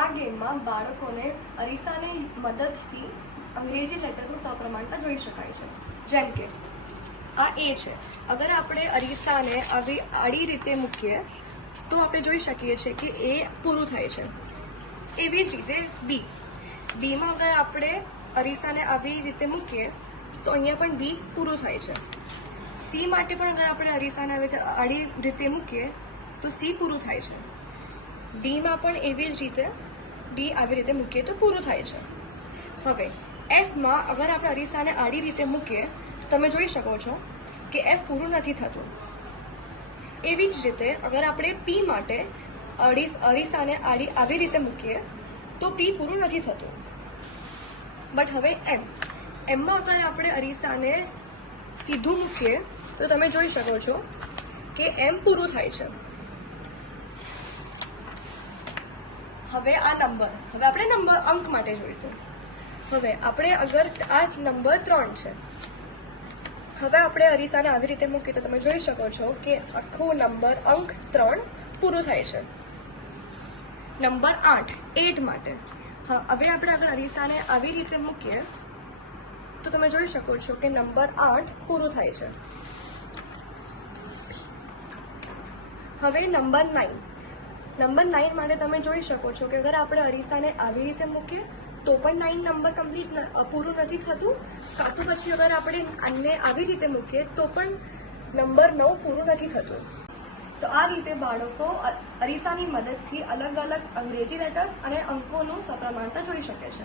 આ ગેમમાં બાળકોને અરીસાની મદદથી અંગ્રેજી લેટર્સનું સપ્રમાણતા જોઈ શકાય છે. જેમ કે આ એ છે. અગર આપણે અરીસાને આવી આડી રીતે મૂકીએ તો આપણે જોઈ શકીએ છીએ કે એ પૂરું થાય છે. એવી જ રીતે બીમાં અગર આપણે અરીસાને આવી રીતે મૂકીએ તો અહીંયા પણ બી પૂરું થાય છે. સી માટે પણ અગર આપણે અરીસાને આવી આડી રીતે મૂકીએ તો સી પૂરું થાય છે. ડીમાં પણ એવી જ રીતે ડી આવી રીતે મૂકીએ તો પૂરું થાય છે. હવે એફમાં અગર આપણે અરીસાને આડી રીતે મૂકીએ તો તમે જોઈ શકો છો કે એફ પૂરું નથી થતું. એવી જ રીતે અગર આપણે પી માટે અરીસાને આવી રીતે મૂકીએ તો પી પૂરું નથી થતું. બટ હવે એમમાં અગર આપણે અરીસાને સીધું મૂકીએ તો તમે જોઈ શકો છો કે એમ પૂરું થાય છે. હવે આપણે અંક માટે જોઈશું. હવે આપણે અગર આ નંબર 3 છે. હવે આપણે અરીસાને આવી રીતે મૂકીએ તો તમે જોઈ શકો છો કે આખું નંબર અંક 3 પૂરું થાય છે. નંબર 8 માટે હવે આપણે અગર અરીસાને આવી રીતે મૂકીએ તો તમે જોઈ શકો છો કે નંબર 8 પૂરું થાય છે. હવે નંબર 9 માટે તમે જોઈ શકો છો કે અગર આપણે અરીસાને આવી રીતે મૂકીએ તો પણ 9 નંબર કમ્પ્લીટ પૂરું નથી થતું, કાં તો પછી અગર આપણે આને આવી રીતે મૂકીએ તો પણ નંબર 9 પૂરું નથી થતું. તો આ રીતે બાળકો અરીસાની મદદથી અલગ અલગ અંગ્રેજી લેટર્સ અને અંકોનું સપ્રમાણતા જોઈ શકે છે.